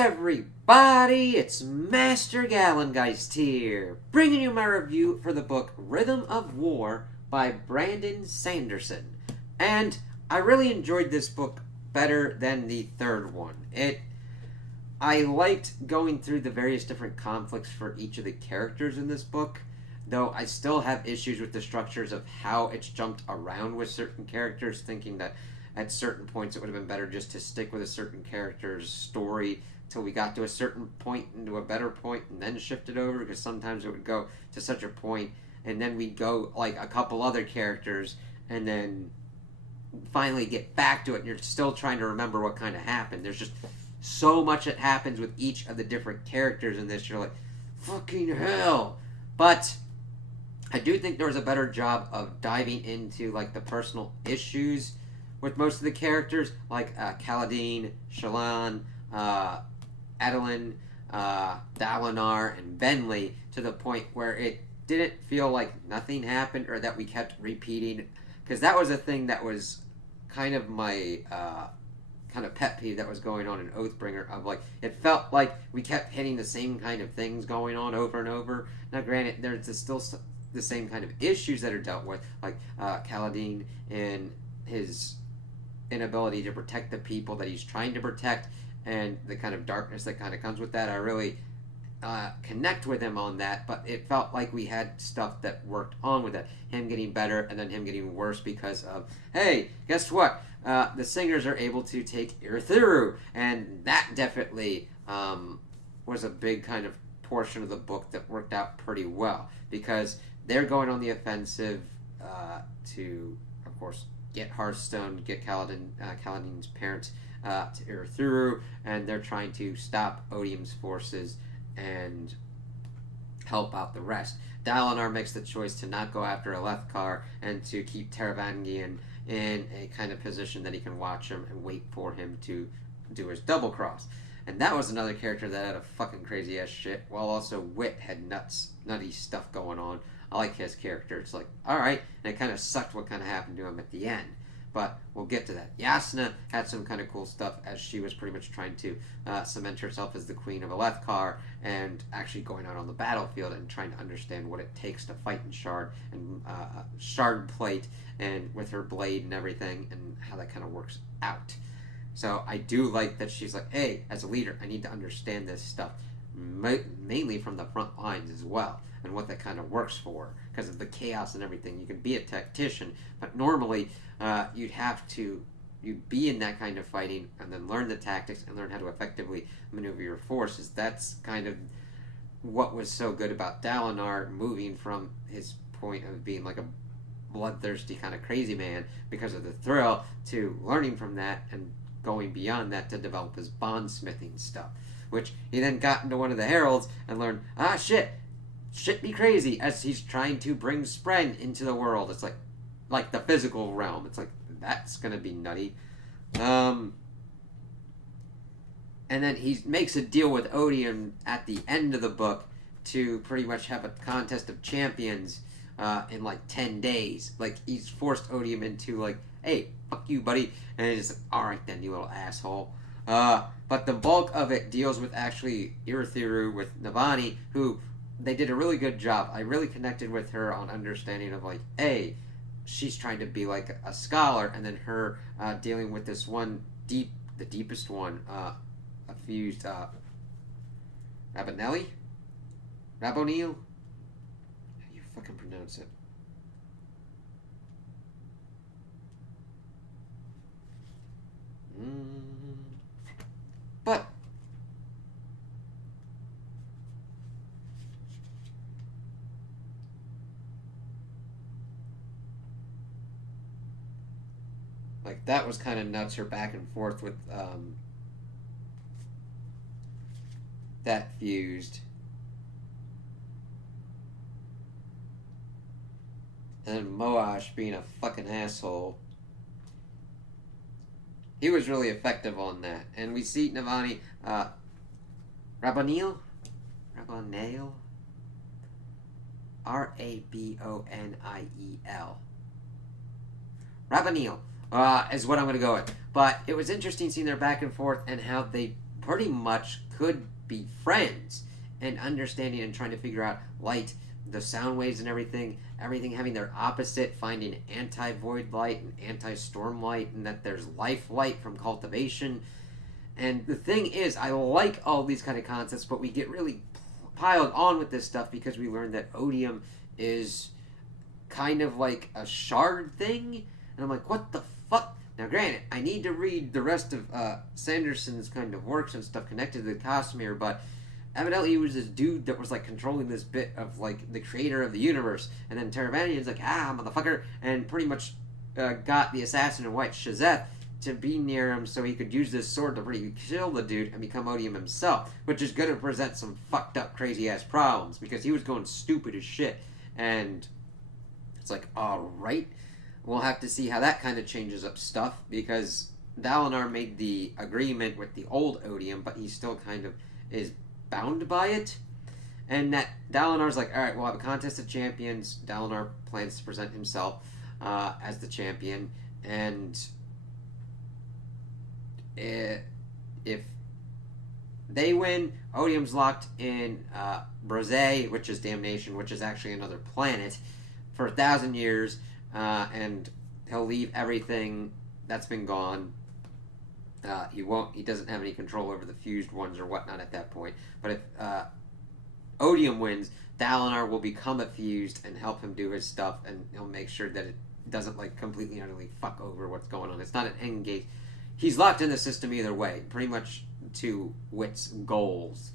everybody, it's Master Gallengeist here, bringing you my review for the book Rhythm of War by Brandon Sanderson. And I really enjoyed this book better than the third one. I liked going through the various different conflicts for each of the characters in this book, though I still have issues with the structures of how it's jumped around with certain characters, thinking that at certain points it would have been better just to stick with a certain character's story till we got to a certain point into a better point and then shift it over, because sometimes it would go to such a point and then we'd go like a couple other characters and then finally get back to it and you're still trying to remember what kind of happened. There's just so much that happens with each of the different characters in this. You're like, fucking hell. But I do think there was a better job of diving into like the personal issues with most of the characters, like Kaladin, Shallan, Adolin, Dalinar, and Venli, to the point where it didn't feel like nothing happened or that we kept repeating, because that was a thing that was kind of my kind of pet peeve that was going on in Oathbringer, of like, it felt like we kept hitting the same kind of things going on over and over. Now granted, there's still the same kind of issues that are dealt with, like Kaladin and his inability to protect the people that he's trying to protect, and the kind of darkness that kind of comes with that. I really connect with him on that, but it felt like we had stuff that worked on with it. Him getting better and then him getting worse because of, hey, guess what? The singers are able to take Urithiru, and that definitely was a big kind of portion of the book that worked out pretty well, because they're going on the offensive to, of course, get Hearthstone, get Kaladin's parents to Urithiru, and they're trying to stop Odium's forces and help out the rest. Dalinar makes the choice to not go after Alethkar and to keep Taravangian in a kind of position that he can watch him and wait for him to do his double cross. And that was another character that had a fucking crazy ass shit, while also Wit had nutty stuff going on. I like his character. It's like, alright, and it kind of sucked what kind of happened to him at the end. But we'll get to that. Jasnah had some kind of cool stuff, as she was pretty much trying to cement herself as the queen of Alethkar, and actually going out on the battlefield and trying to understand what it takes to fight in Shard, and Shard plate, and with her blade and everything, and how that kind of works out. So I do like that she's like, hey, as a leader, I need to understand this stuff, mainly from the front lines as well, and what that kind of works for, because of the chaos and everything. You can be a tactician, but normally you'd be in that kind of fighting and then learn the tactics and learn how to effectively maneuver your forces. That's kind of what was so good about Dalinar, moving from his point of being like a bloodthirsty kind of crazy man because of the thrill, to learning from that and going beyond that to develop his bondsmithing stuff, which he then got into one of the heralds and learned, shit be crazy, as he's trying to bring Spren into the world. It's like the physical realm. It's like, that's gonna be nutty. And then he makes a deal with Odium at the end of the book to pretty much have a contest of champions in like 10 days. Like, he's forced Odium into like, hey, fuck you, buddy. And he's like, alright then, you little asshole. But the bulk of it deals with actually Urithiru with Navani, who they did a really good job. I really connected with her on understanding of like, hey, she's trying to be like a scholar, and then her dealing with this one the deepest one, a fused Rabonel? How do you fucking pronounce it? But like, that was kind of nuts, her back and forth with that fused. And then Moash being a fucking asshole. He was really effective on that. And we see Navani, Rabonel? R-A-B-O-N-I-E-L. Rabonel is what I'm going to go with. But it was interesting seeing their back and forth and how they pretty much could be friends, and understanding and trying to figure out light, the sound waves and everything having their opposite, finding anti-void light and anti-storm light, and that there's life light from cultivation. And the thing is, I like all these kind of concepts, but we get really piled on with this stuff because we learned that odium is kind of like a shard thing, and I'm like, what the fuck? Now, granted, I need to read the rest of Sanderson's kind of works and stuff connected to the Cosmere, but evidently he was this dude that was like controlling this bit of like the creator of the universe, and then Terravanian's like, motherfucker, and pretty much got the assassin in white, Shazeth, to be near him so he could use this sword to really kill the dude and become odium himself, which is going to present some fucked up crazy ass problems because he was going stupid as shit. And it's like, alright, we'll have to see how that kind of changes up stuff, because Dalinar made the agreement with the old odium, but he still kind of is bound by it. And that Dalinar's like, alright, we'll have a contest of champions. Dalinar plans to present himself as the champion, and if they win, odium's locked in Brozé, which is Damnation, which is actually another planet, for 1,000 years, and he'll leave everything that's been gone. He doesn't have any control over the fused ones or whatnot at that point. But if odium wins, Dalinar will become a fused and help him do his stuff, and he'll make sure that it doesn't like completely and utterly fuck over what's going on. It's not an end game. He's locked in the system either way, pretty much to Wit's goals.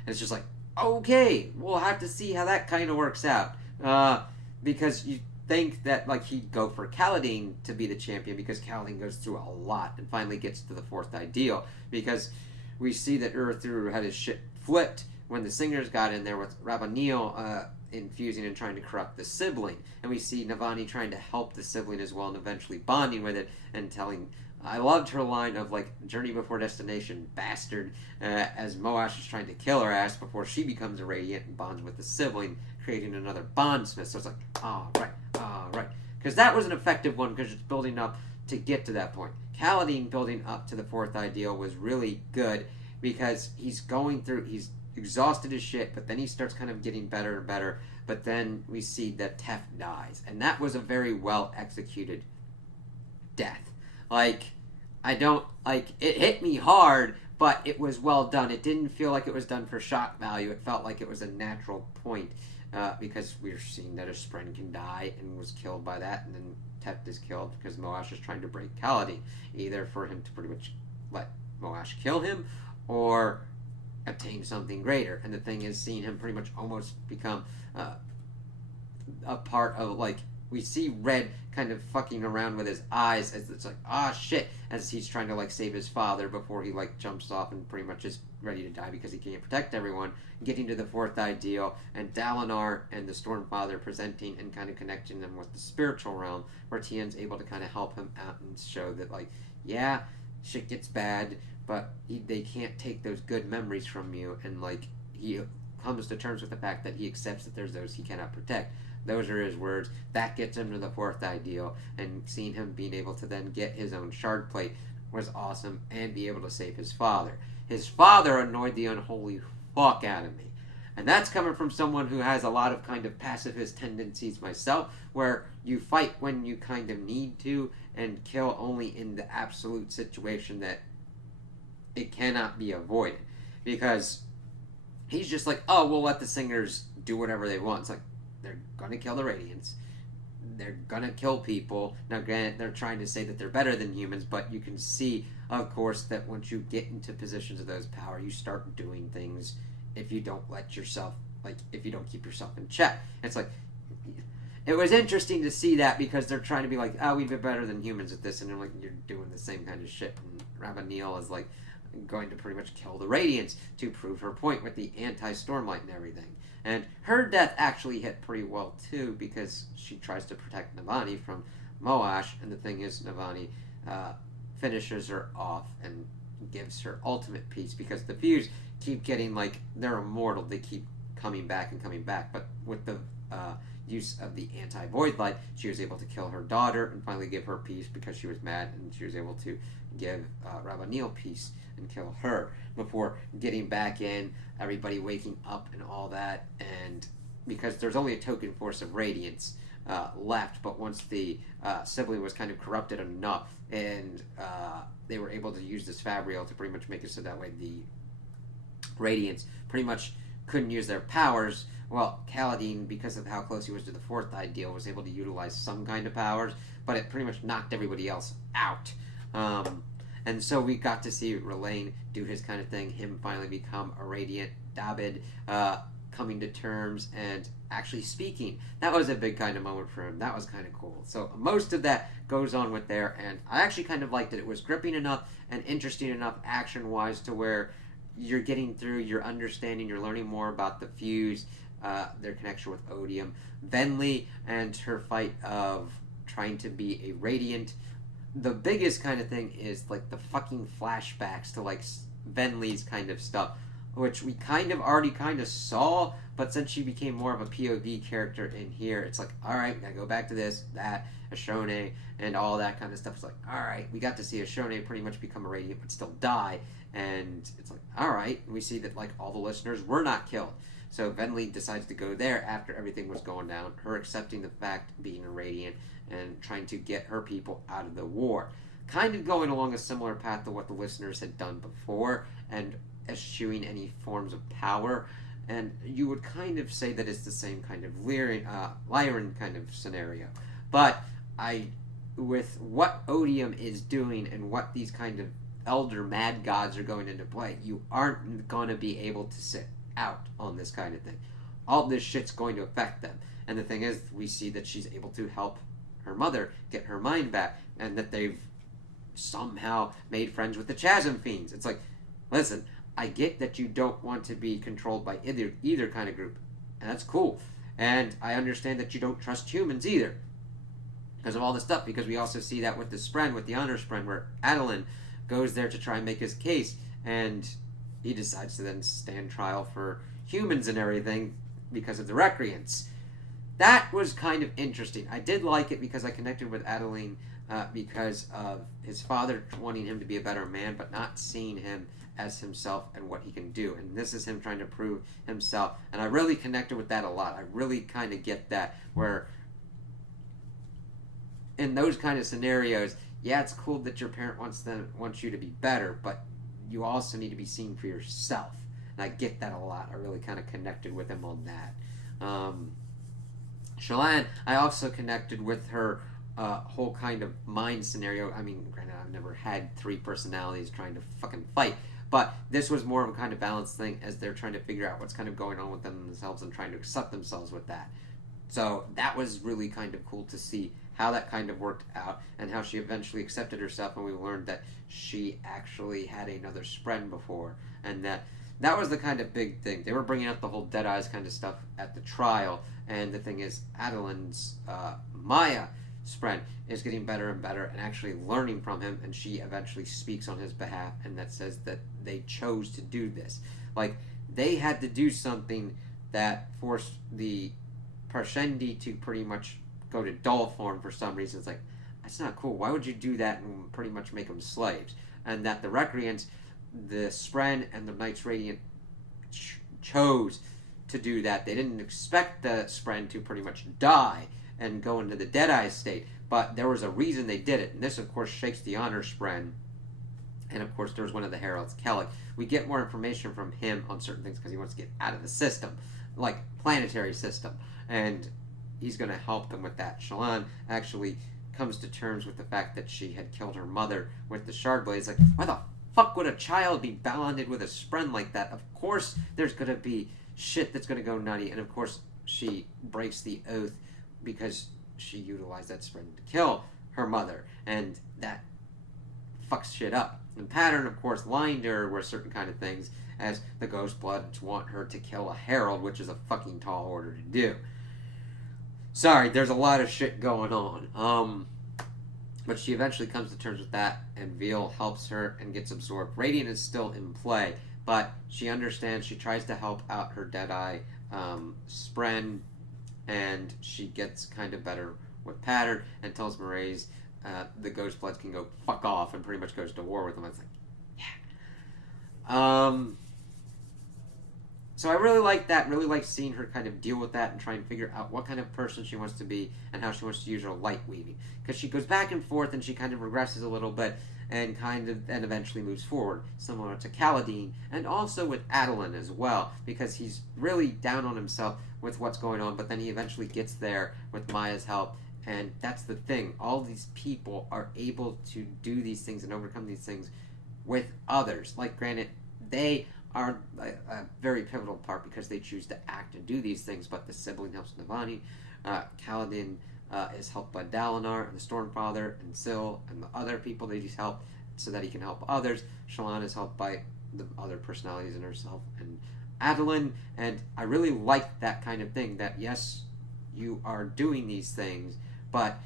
And it's just like, okay, we'll have to see how that kind of works out. Because you think that like he'd go for Kaladin to be the champion, because Kaladin goes through a lot and finally gets to the fourth ideal. Because we see that Urithiru had his shit flipped when the singers got in there with Rabanil infusing and trying to corrupt the sibling. And we see Navani trying to help the sibling as well and eventually bonding with it and telling... I loved her line of like, journey before destination, bastard, as Moash is trying to kill her ass before she becomes a Radiant and bonds with the sibling, creating another bondsmith. So it's like, right. Because that was an effective one, because it's building up to get to that point. Kaladin building up to the fourth ideal was really good, because he's exhausted as shit, but then he starts kind of getting better and better, but then we see that Tef dies. And that was a very well executed death. Like, it hit me hard, but it was well done. It didn't feel like it was done for shock value. It felt like it was a natural point, because we're seeing that a Spren can die and was killed by that, and then Teft is killed because Moash is trying to break Kaladin, either for him to pretty much let Moash kill him, or obtain something greater. And the thing is, seeing him pretty much almost become a part of, like, we see Red kind of fucking around with his eyes as it's like, shit, as he's trying to like save his father before he like jumps off and pretty much is ready to die because he can't protect everyone, getting to the fourth ideal, and Dalinar and the Stormfather presenting and kind of connecting them with the spiritual realm, where Tien's able to kind of help him out and show that like, yeah, shit gets bad, but they can't take those good memories from you, and like he comes to terms with the fact that he accepts that there's those he cannot protect. Those are his words. That gets him to the fourth ideal, and seeing him being able to then get his own shard plate was awesome, and be able to save his father. His father annoyed the unholy fuck out of me. And that's coming from someone who has a lot of kind of pacifist tendencies myself, where you fight when you kind of need to, and kill only in the absolute situation that it cannot be avoided. Because he's just like, we'll let the singers do whatever they want. It's like, they're gonna kill the Radiants. They're gonna kill people. Now, granted, they're trying to say that they're better than humans, but you can see, of course, that once you get into positions of those power, you start doing things if you don't let yourself, like, if you don't keep yourself in check. It's like, it was interesting to see that, because they're trying to be like, we'd be better than humans at this, and they're like, you're doing the same kind of shit. And Rabanil is like, going to pretty much kill the Radiants to prove her point with the anti-Stormlight and everything. And her death actually hit pretty well too, because she tries to protect Navani from Moash, and the thing is, Navani finishes her off and gives her ultimate peace, because the Fuse keep getting like, they're immortal, they keep coming back and coming back, but with the use of the anti-void light, she was able to kill her daughter and finally give her peace because she was mad, and she was able to give Ravanil peace and kill her before getting back in, everybody waking up and all that, and because there's only a token force of radiance left, but once the sibling was kind of corrupted enough, and they were able to use this Fabrial to pretty much make it so that way the radiance pretty much couldn't use their powers. Well, Kaladin, because of how close he was to the fourth ideal, was able to utilize some kind of powers, but it pretty much knocked everybody else out. And so we got to see Rlain do his kind of thing, him finally become a Radiant, David coming to terms and actually speaking. That was a big kind of moment for him. That was kind of cool. So most of that goes on with there, and I actually kind of liked it. It was gripping enough and interesting enough action-wise to where you're getting through, you're understanding, you're learning more about the Fuse, their connection with Odium, Venli and her fight of trying to be a Radiant. The biggest kind of thing is like the fucking flashbacks to like Venli's kind of stuff, which we kind of already kind of saw, but since she became more of a POV character in here, it's like, alright, we gotta go back to this, that, Ashone, and all that kind of stuff. It's like, alright, we got to see Ashone pretty much become a Radiant but still die, and it's like, alright, we see that like all the listeners were not killed. So Venli decides to go there after everything was going down, her accepting the fact being a Radiant and trying to get her people out of the war. Kind of going along a similar path to what the listeners had done before and eschewing any forms of power. And you would kind of say that it's the same kind of Lyran kind of scenario. But with what Odium is doing and what these kind of elder mad gods are going into play, you aren't going to be able to sit out on this kind of thing. All this shit's going to affect them. And the thing is, we see that she's able to help her mother get her mind back, and that they've somehow made friends with the Chasm Fiends. It's like, listen, I get that you don't want to be controlled by either kind of group, and that's cool. And I understand that you don't trust humans either, because of all this stuff, because we also see that with the Spren, with the Honor Spren, where Adolin goes there to try and make his case, and he decides to then stand trial for humans and everything because of the Recreants. That was kind of interesting. I did like it because I connected with Adolin because of his father wanting him to be a better man, but not seeing him as himself and what he can do. And this is him trying to prove himself. And I really connected with that a lot. I really kind of get that, where in those kind of scenarios, yeah, it's cool that your parent wants you to be better, but you also need to be seen for yourself. And I get that a lot. I really kind of connected with him on that. Shallan, I also connected with her whole kind of mind scenario. I mean, granted, I've never had three personalities trying to fucking fight, but this was more of a kind of balanced thing as they're trying to figure out what's kind of going on with themselves and trying to accept themselves with that. So that was really kind of cool to see how that kind of worked out and how she eventually accepted herself, and we learned that she actually had another Spren before, and that was the kind of big thing. They were bringing up the whole Dead Eyes kind of stuff at the trial, and the thing is, Adolin's Maya Spren is getting better and better and actually learning from him, and she eventually speaks on his behalf, and that says that they chose to do this. Like, they had to do something that forced the Parshendi to pretty much go to doll form for some reason. It's like, that's not cool. Why would you do that and pretty much make them slaves? And that the Recreants, the Spren and the Knights Radiant chose to do that. They didn't expect the Spren to pretty much die and go into the Deadeye state, but there was a reason they did it. And this, of course, shakes the Honor Spren. And, of course, there's one of the Heralds, Kellic. We get more information from him on certain things because he wants to get out of the system, like planetary system. And he's going to help them with that. Shallan actually comes to terms with the fact that she had killed her mother with the Shard Blades. Like, why the fuck would a child be bonded with a Spren like that? Of course there's going to be shit that's going to go nutty. And, of course, she breaks the oath because she utilized that Spren to kill her mother. And that fucks shit up. And Pattern, of course, lying to her with certain kind of things, as the Ghost Bloods want her to kill a Herald, which is a fucking tall order to do. Sorry, there's a lot of shit going on. But she eventually comes to terms with that, and Veal helps her and gets absorbed. Radiant is still in play, but she understands. She tries to help out her Deadeye Spren, and she gets kind of better with pattern and tells Mraize the Ghostbloods can go fuck off and pretty much goes to war with them. It's like, yeah. So I really like that. Really like seeing her kind of deal with that and try and figure out what kind of person she wants to be and how she wants to use her light weaving. Because she goes back and forth and she kind of regresses a little bit and eventually moves forward, similar to Kaladin and also with Adolin as well, because he's really down on himself with what's going on, but then he eventually gets there with Maya's help. And that's the thing. All these people are able to do these things and overcome these things with others. Like, granted, they are a very pivotal part because they choose to act and do these things, but the sibling helps Navani. Kaladin is helped by Dalinar and the Stormfather and Syl and the other people that he's helped so that he can help others. Shallan is helped by the other personalities in herself and Adolin, and I really like that kind of thing, that yes, you are doing these things, but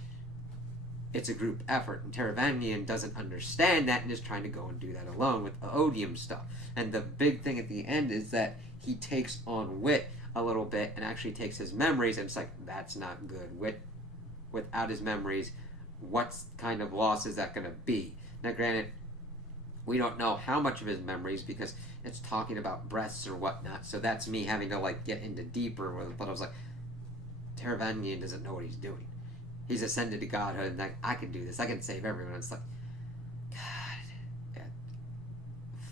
it's a group effort, and Taravangian doesn't understand that and is trying to go and do that alone with the odium stuff. And the big thing at the end is that he takes on Wit a little bit and actually takes his memories, and it's like, that's not good. Wit, without his memories, what kind of loss is that going to be? Now, granted, we don't know how much of his memories because it's talking about breaths or whatnot, so that's me having to, like, get into deeper with it, but I was like, Taravangian doesn't know what he's doing. He's ascended to godhood, and like, I can do this. I can save everyone. It's like, God, yeah,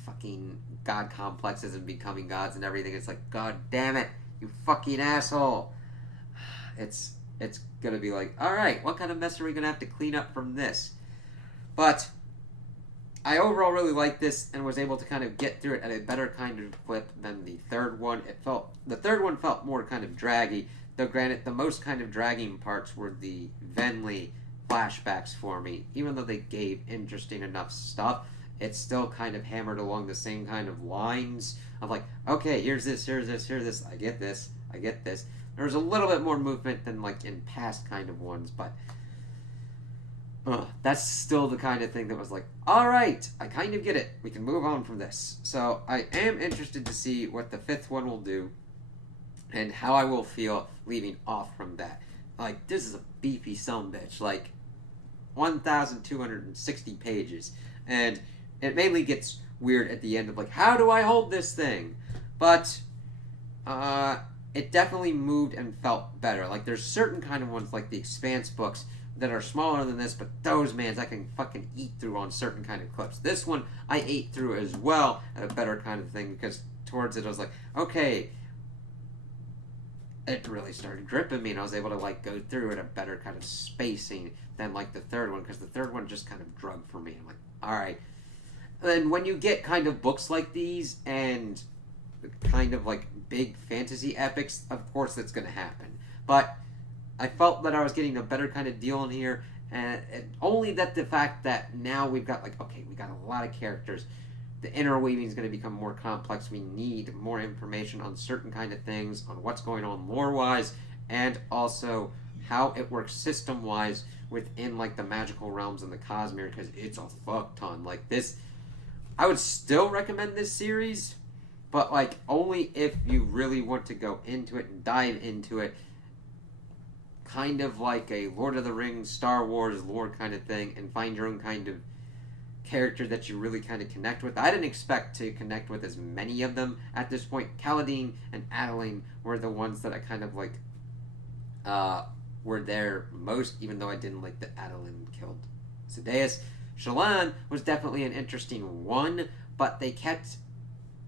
fucking god complexes and becoming gods and everything. It's like, God damn it, you fucking asshole. It's gonna be like, all right, what kind of mess are we gonna have to clean up from this? But I overall really liked this and was able to kind of get through it at a better kind of clip than the third one. The third one felt more kind of draggy. Though granted, the most kind of dragging parts were the Venli flashbacks for me. Even though they gave interesting enough stuff, it's still kind of hammered along the same kind of lines of like, okay, here's this, here's this, here's this, I get this, I get this. There was a little bit more movement than like in past kind of ones, but that's still the kind of thing that was like, alright, I kind of get it. We can move on from this. So I am interested to see what the fifth one will do and how I will feel leaving off from that. Like, this is a beefy sumbitch. Like, 1,260 pages. And it mainly gets weird at the end of, like, how do I hold this thing? But, it definitely moved and felt better. Like, there's certain kind of ones, like the Expanse books, that are smaller than this, but those, man, I can fucking eat through on certain kind of clips. This one, I ate through as well at a better kind of thing, because towards it I was like, okay, it really started gripping me, and I was able to like go through at a better kind of spacing than like the third one, because the third one just kind of drug for me. I'm like, all right. And when you get kind of books like these and kind of like big fantasy epics, of course that's going to happen. But I felt that I was getting a better kind of deal in here, and only that the fact that now we've got like, okay, we got a lot of characters. The interweaving is going to become more complex. We need more information on certain kind of things, on what's going on lore-wise, and also how it works system-wise within like the magical realms and the Cosmere, because it's a fuck ton. Like this, I would still recommend this series, but like only if you really want to go into it and dive into it, kind of like a Lord of the Rings, Star Wars lore kind of thing, and find your own kind of character that you really kind of connect with. I didn't expect to connect with as many of them at this point. Kaladin and Adolin were the ones that I kind of like were there most, even though I didn't like that Adolin killed Sadeas. Shallan was definitely an interesting one, but they kept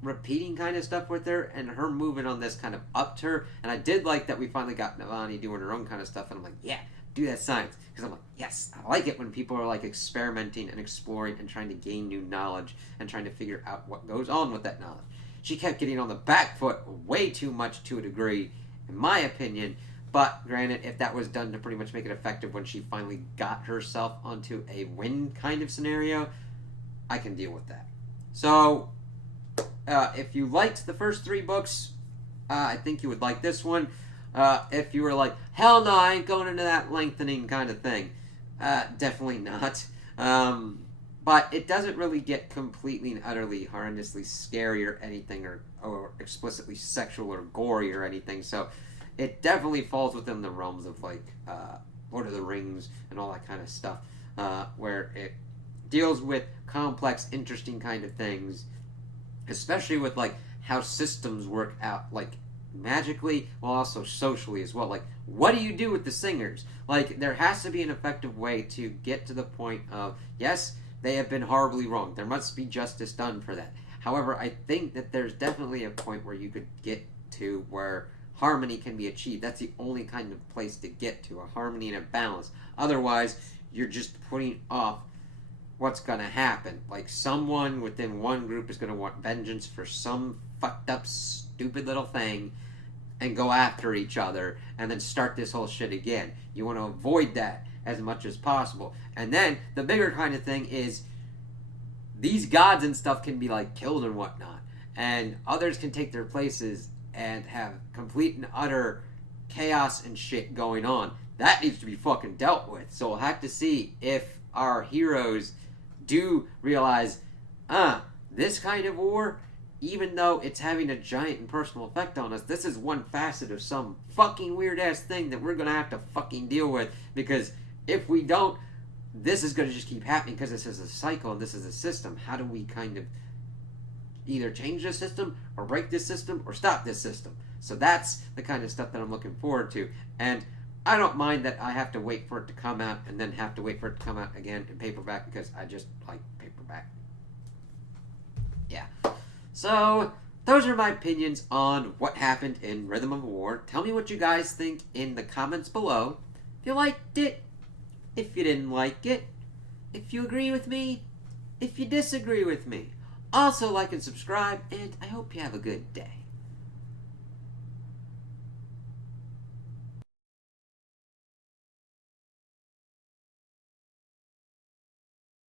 repeating kind of stuff with her, and her movement on this kind of upped her, and I did like that we finally got Navani doing her own kind of stuff, and I'm like, yeah, do that science, because I'm like, yes, I like it when people are like experimenting and exploring and trying to gain new knowledge and trying to figure out what goes on with that knowledge. She kept getting on the back foot way too much to a degree, in my opinion, but granted, if that was done to pretty much make it effective when she finally got herself onto a win kind of scenario, I can deal with that. So, if you liked the first three books, I think you would like this one. If you were like, hell no, I ain't going into that lengthening kind of thing, definitely not. But it doesn't really get completely and utterly horrendously scary or anything, or explicitly sexual or gory or anything. So it definitely falls within the realms of like Lord of the Rings and all that kind of stuff, where it deals with complex, interesting kind of things, especially with like how systems work out, like magically, while also socially as well. Like, what do you do with the singers? Like, there has to be an effective way to get to the point of, yes, they have been horribly wrong. There must be justice done for that. However, I think that there's definitely a point where you could get to where harmony can be achieved. That's the only kind of place to get to, a harmony and a balance. Otherwise, you're just putting off what's gonna happen. Like, someone within one group is gonna want vengeance for some fucked up, stupid little thing and go after each other and then start this whole shit again. You want to avoid that as much as possible. And then the bigger kind of thing is these gods and stuff can be like killed and whatnot, and others can take their places and have complete and utter chaos and shit going on. That needs to be fucking dealt with. So we'll have to see if our heroes do realize, this kind of war, even though it's having a giant and personal effect on us, this is one facet of some fucking weird ass thing that we're gonna have to fucking deal with, because if we don't, this is gonna just keep happening because this is a cycle and this is a system. How do we kind of either change this system or break this system or stop this system? So that's the kind of stuff that I'm looking forward to. And I don't mind that I have to wait for it to come out and then have to wait for it to come out again in paperback, because I just like paperback. Yeah. So, those are my opinions on what happened in Rhythm of War. Tell me what you guys think in the comments below. If you liked it, if you didn't like it, if you agree with me, if you disagree with me. Also, like and subscribe, and I hope you have a good day.